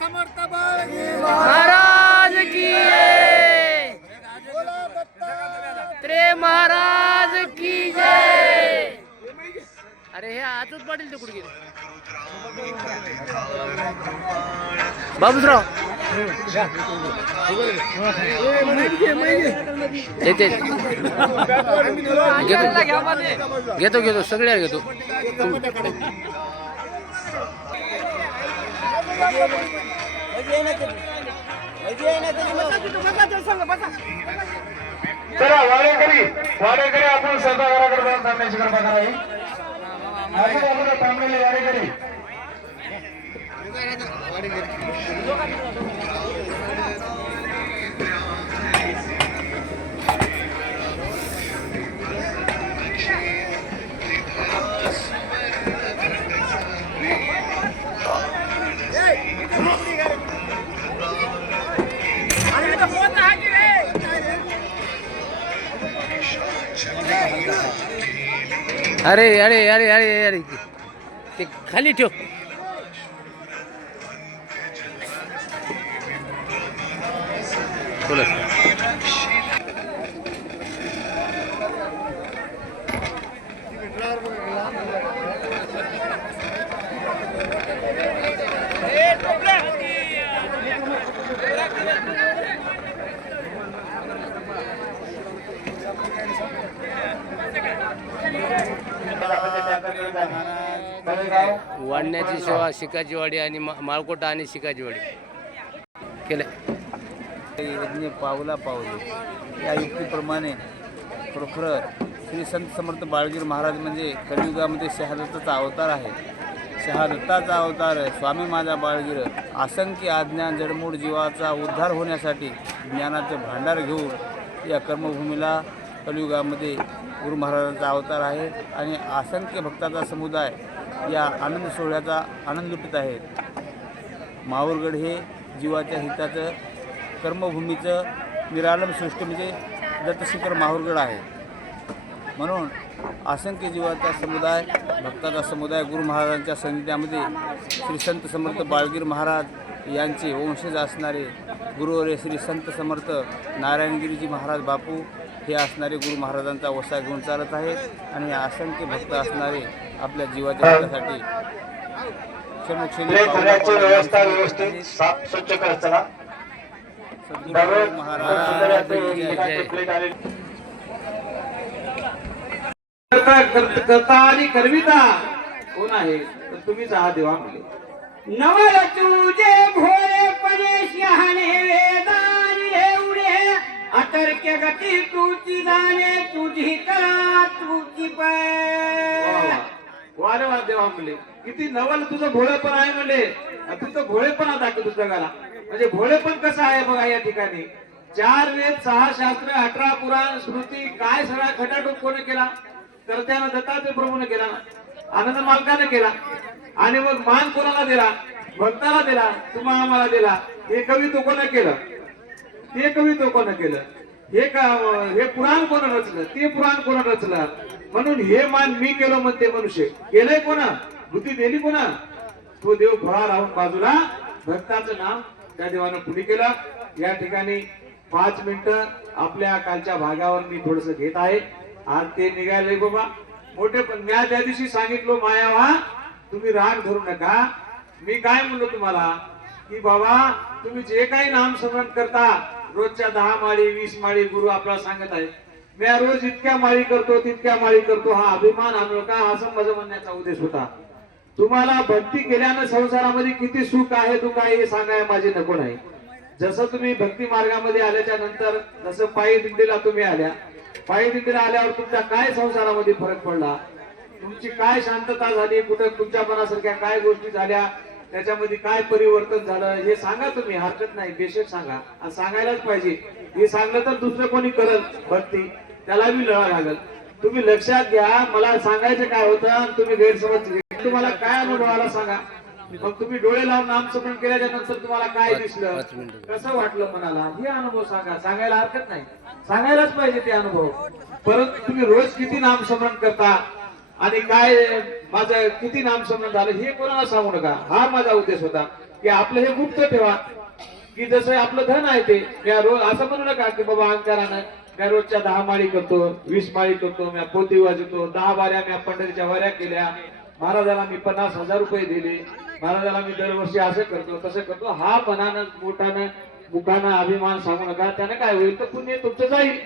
समर्थ महाराज की त्रे महाराज की जय. अरे हे आजच पाटील ते कुठे गेले बाबूसराव घेतो घेतो सगळ्या घेतो. चला वाडेकरी वाडेकरी आपण स्वतःकडे जाऊन थांबण्याची कृपा करावी. आजूबाजूला थांबलेले वाडेकरी अरे अरे अरे अरे अरे ते खाली ठेव. बोला वाढण्याची सेवा शिकाजीवाडी आणि माळकोटा आणि शिकाजीवाडी केले. यज्ञ पावला पावले या युक्तीप्रमाणे खरोखर श्री संत समर्थ बाळगीर महाराज म्हणजे कलियुगामध्ये शहादत्ताचा अवतार आहे. शहादत्ताचा अवतार स्वामी माझा बाळगीर असंख्य आज्ञा जडमूड जीवाचा उद्धार होण्यासाठी ज्ञानाचे भांडार घेऊन या कर्मभूमीला कलियुगामध्ये गुरु महाराजांचा अवतार आहे आणि असंख्य भक्ताचा समुदाय या आनंद सोहळ्याचा आनंद लुटत आहेत. माहूरगड हे जीवाच्या हिताचं कर्मभूमीचं निरालंब सृष्टी म्हणजे दत्तशिखर माहूरगड आहे. म्हणून असंख्य जीवाचा समुदाय भक्ताचा समुदाय गुरु महाराजांच्या सान्निध्यामध्ये श्री संत समर्थ बाळगीर महाराज यांचे वंशज असणारे गुरुवर्य श्री संत समर्थ नारायणगिरीजी महाराज बापू हे असणारे गुरु महाराजांचा वसा घेऊन चालत आहेत आणि हे असंख्य भक्त असणारे आपल्या जीवाच्या हितासाठी व्यवस्था व्यवस्थित साफ स्वच्छ करताना करता आणि करविता कोण आहे तर तुम्हीच आहात देवा म्हणले. नवल तुझे भोळेपणे शहाणे वेदानी एवढे अतर्क्य गती तुझी जाणे तुझी कला तुझी वारे वा देवा म्हणले. किती नवल तुझं भोळेपण आहे म्हणले. तुझं भोळेपणा दाखव जगाला. म्हणजे भोळेपण कसं आहे बघा या ठिकाणी. 4 वेद 6 शास्त्र 18 पुराण स्मृती काय सगळा खटाटोप कोणी केला तर त्यानं दत्तात्रय प्रभूने केला ना. आनंद मालकाने केला आणि मग मान कोणाला दिला भक्ताला दिला तुम्हा आम्हाला दिला. हे कवित्व कोणा केलं ते कवित्व कोणा केलं हे पुराण कोण रचलं ते पुराण कोण रचलं. म्हणून हे मान मी केलं म्हणते मनुष्य केलंय कोणा बुद्धी दिली कोणा तो देव फळा राहून बाजूला भक्ताचं नाव त्या देवानं पुढे केलं. या ठिकाणी 5 मिनिटं आपल्या कालच्या भागावर मी थोडस घेत आहे. आज ते निघाले बाबा मोठे पण मी त्या दिवशी सांगितलो माया व्हा तुम्ही राग धरू नका. मी काय म्हणलो तुम्हाला की बाबा तुम्ही जे काही नामस्मरण करता रोजच्या 10 माळी 20 माळी गुरु आपला सांगत आहे. मी रोज इतक्या माळी करतो तितक्या माळी करतो हा अभिमान आणू नका असं माझं म्हणण्याचा उद्देश होता. तुम्हाला भक्ती केल्यानं संसारामध्ये किती सुख आहे दुःख आहे हे सांगाय माझे नको नाही. जसं तुम्ही भक्ती मार्गामध्ये आल्याच्या नंतर जसं पायी दिंडीला तुम्ही आल्या पायी दिंडीला आल्यावर तुमच्या काय संसारामध्ये फरक पडला तुमची काय शांतता झाली कुठं तुमच्या मनासारख्या काय गोष्टी झाल्या त्याच्यामध्ये काय परिवर्तन झालं हे सांगा तुम्ही, हरकत नाही, बेशक सांगा आणि सांगायलाच पाहिजे. हे सांगलं तर दुसरं कोणी करत भक्ती त्याला बी लळा लागल. तुम्ही लक्षात घ्या, मला सांगायचं काय होतं आणि तुम्ही गैरसमज तुम्हाला काय अनुभव आला सांगा. मग तुम्ही डोळे लावून नामस्मरण केल्याच्या नंतर तुम्हाला काय दिसलं, कसं वाटलं मनाला, हे अनुभव सांगा. सांगायला हरकत नाही, सांगायलाच पाहिजे ते अनुभव. परंतु तुम्ही रोज किती नामस्मरण करता आणि काय माझं किती नामस्मरण झालं हे कोणाला सांगू नका. हा माझा उद्देश होता की आपलं हे गुप्त ठेवा, की जसं आपलं धन आहे ते रोज असं म्हणू नका की बाबा अहंकारानं मी रोजच्या 10 माळी करतो, 20 माळी करतो, मी पोती वाजवतो, 10 वाऱ्या मी पंढरीच्या वाऱ्या केल्या, महाराजाला मी 50,000 रुपये दिले, महाराजाला मी दरवर्षी असं करतो तसं करतो. हा मनानं मोठानं मुखानं अभिमान सांगू नका. त्यानं काय होईल तर पुण्य तुमचं जाईल.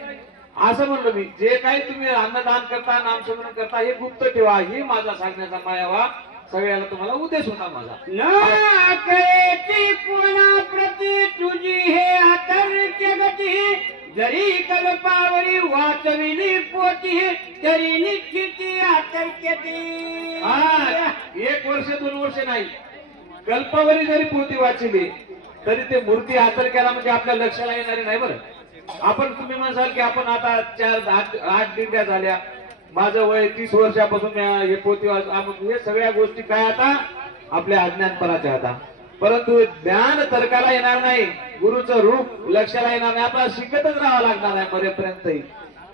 असं म्हणलं मी. जे काही तुम्ही अन्नदान करता, नामस्मरण करता हे गुप्त ठेवा. ही माझा सांगण्याचा मायावा सगळ्याला तुम्हाला उद्देश होता माझा. ना कळेची कोणा प्रती तुझी हे आतर्क्य गती, जरी कल्पावरी वाचविली पोती, तरी निश्चिती आतर्क्यती. 1 वर्ष 2 वर्ष नाही, कल्पावरी जरी पोती वाचली तरी ते मूर्ती आतर्क्याला म्हणजे आपल्या लक्षाला येणारी नाही. बरं आपण तुम्ही म्हणाल की आपण आता 4-8 दिंड्या झाल्या, माझं वय 30 वर्षापासून हे पोती हे सगळ्या गोष्टी काय आता आपल्या अज्ञानपणाच्या आता. परंतु ज्ञान तर्काला येणार नाही, गुरुचं रूप लक्षाला येणार नाही, आपल्याला शिकतच राहावं लागणार आहे मरेपर्यंतही.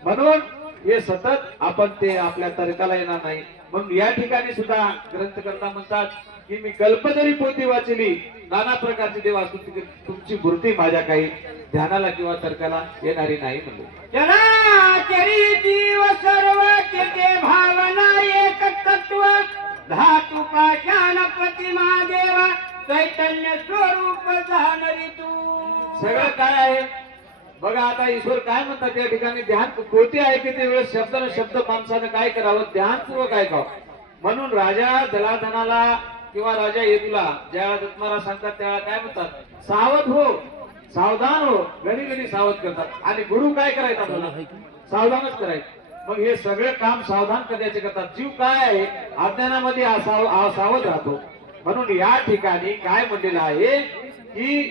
म्हणून हे सतत आपण ते आपल्या तर्काला येणार नाही. म्हणून या ठिकाणी सुद्धा ग्रंथकर्ता म्हणतात की मी कल्प जरी पोथी वाचली, नाना प्रकारची देवा तुमची मूर्ती माझ्या काही ध्यानाला किंवा तर्काला येणारी नाही म्हणले. चराचरी जीव सर्व ते भावना एक तत्व, धातु पाषाण प्रतिमा देवा, चैतन्य स्वरूप जाणरी तू. सगळं काय आहे बघा. आता ईश्वर काय म्हणतात या ठिकाणी, ध्यान पोथी ऐकते वेळेस शब्दानं शब्द माणसानं काय करावं, ध्यानपूर्वक ऐकावं. म्हणून राजा दलाधनाला किंवा राजा येदूला ज्या दत्मारा सांगतात त्या काय म्हणतात, सावध हो, सावधान हो, घडी घडी सावध करतात. आणि गुरु काय करायचं आपल्याला, सावधानच करायचं. मग हे सगळे काम सावधान करण्याचे करतात. जीव काय आहे अज्ञानामध्ये सावध राहतो. म्हणून या ठिकाणी काय म्हणलेलं आहे की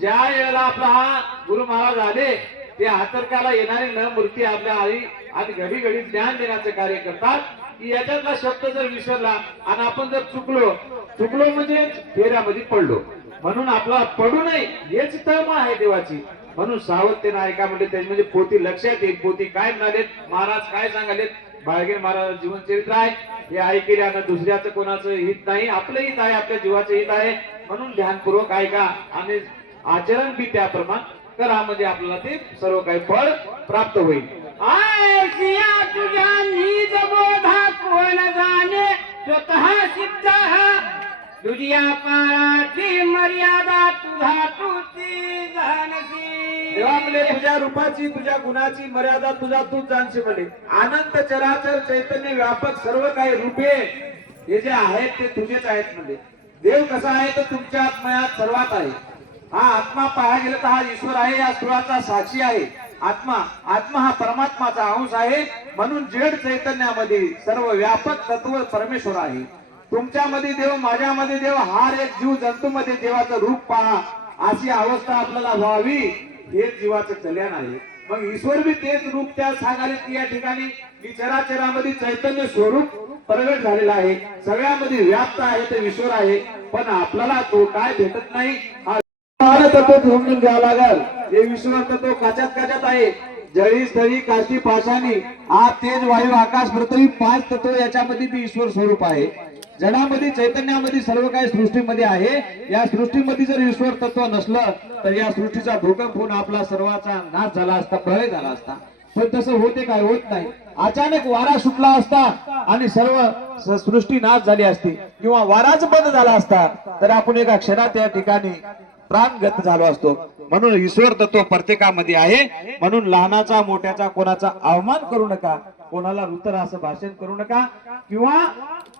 ज्या वेळेला आपला हा गुरु महाराज आले ते आतर्काला येणारी न मूर्ती आपल्या आई आणि घडी घडी ज्ञान देण्याचे कार्य करतात. की याच्यातला शब्द जर विसरला आणि आपण जर चुकलो म्हणजे फेऱ्यामध्ये पडलो. म्हणून आपला पडू नये हेच तळमळ आहे देवाची. म्हणून सावधतेनं ऐका म्हणजे त्याची म्हणजे पोथी लक्षात येईल. पोथी काय म्हणालेत, महाराज काय सांगालेत, बाळगे महाराज जीवन चरित्र आहे हे ऐकल्यानं दुसऱ्याचं कोणाचं हित नाही, आपलं हित आहे, आपल्या जीवाचं हित आहे. म्हणून ध्यानपूर्वक ऐका आणि आचरण बी त्याप्रमाणे करा, म्हणजे आपल्याला ते सर्व काही फळ प्राप्त होईल. आयसिया तुझ्या निज बोधा कोण जाणे, स्वतः सिद्ध तुझ्या पाराची मर्यादा तुझा तुझी जाणसी. देवा म्हणले तुझ्या रूपाची तुझ्या गुणाची मर्यादा तुझा तूच जाणशी म्हणे. अनंत चराचर चैतन्य व्यापक सर्व काही रूपे हे जे आहेत ते तुझेच आहेत म्हणजे. देव कसा आहे तर तुमच्या आत्मयात सर्वात आहे. हा आत्मा पाहायला गेला तर हा ईश्वर आहे, या स्थूळाचा साक्षी आहे. आत्मा हा परमात्माचा अंश आहे. म्हणून जड चैतन्यामध्ये सर्व व्यापक तत्व परमेश्वर आहे. तुमच्यामध्ये देव, माझ्यामध्ये देव, हार एक जीव जंतूमध्ये देवाचं रूप पहा, अशी अवस्था आपल्याला व्हावी हेच जीवाचं कल्याण आहे. मग ईश्वर बी तेच रूप त्या सांगाले की या ठिकाणी की चराचरामध्ये चैतन्य स्वरूप प्रगट झालेला आहे, सगळ्यामध्ये व्याप्त आहे ते ईश्वर आहे. पण आपल्याला तो काय भेटत नाही, हा तत्व समजून घ्यावं लागल. हे ईश्वर तत्व काच्यात आहे. जळी स्थळी काष्टी पाषाणी आग तेज वायू आकाश पृथ्वी 5 तत्व याच्यामध्ये बी ईश्वर स्वरूप आहे. जडामध्ये चैतन्यामध्ये सर्व काही सृष्टीमध्ये आहे. या सृष्टीमध्ये जर ईश्वर तत्व नसलं तर या सृष्टीचा भूकंप होऊन आपला सर्वांचा नाश झाला असता, प्रलय झाला असता. पण तसं होते काय, होत नाही. अचानक वारा सुटला असता आणि सर्व सृष्टी नाश झाली असती, किंवा वाराच बंद झाला असता तर आपण एका क्षणात या ठिकाणी प्राणगत झालो असतो. म्हणून ईश्वर तत्व प्रत्येकामध्ये आहे. म्हणून लहानाचा मोठ्याचा कोणाचा अवमान करू नका, कोणाला रुतर असं भाषण करू नका, किंवा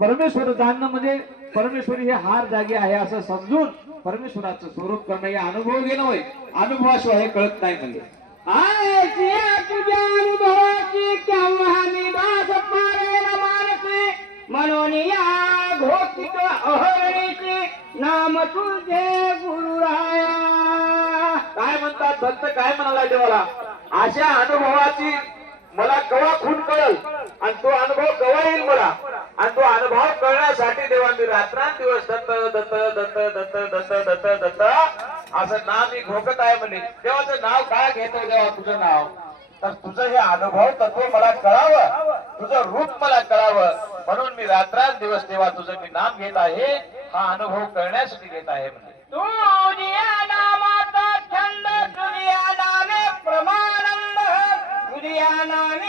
परमेश्वर जाणणं म्हणजे परमेश्वरी हे हार जागी आहे असं समजून परमेश्वराचं स्वरूप करणं हे अनुभव घेणं होय. अनुभवाशिवाय हे कळत नाही म्हणजे. आयसिया तुझ्या अनुभवाची केव्हा निदास पारेल मानसे, म्हणून या घोषित अहरणीचे नाम देवाला. अशा अनुभवाची मला कवा खून कळल आणि तो अनुभव कवा येईल मला, आणि तो अनुभव कळण्यासाठी देवांनी रात्रंदिवस दत्त दत्त दत्त दत्त दत्त दत्त दत्त असं नाव मी घोकत आहे म्हणे. देवाचं नाव काय घेतो देवा तुझं नाव, तर तुझं हे अनुभव तत्व मला कळावं, तुझं रूप मला कळावं, म्हणून मी रात्रंदिवस देवा तुझं मी नाम घेत आहे, हा अनुभव करण्यासाठी घेत आहे म्हणे. तुझ्या नामाचा छंद, तुझ्या नामे प्रमानंद, तुझ्या नामे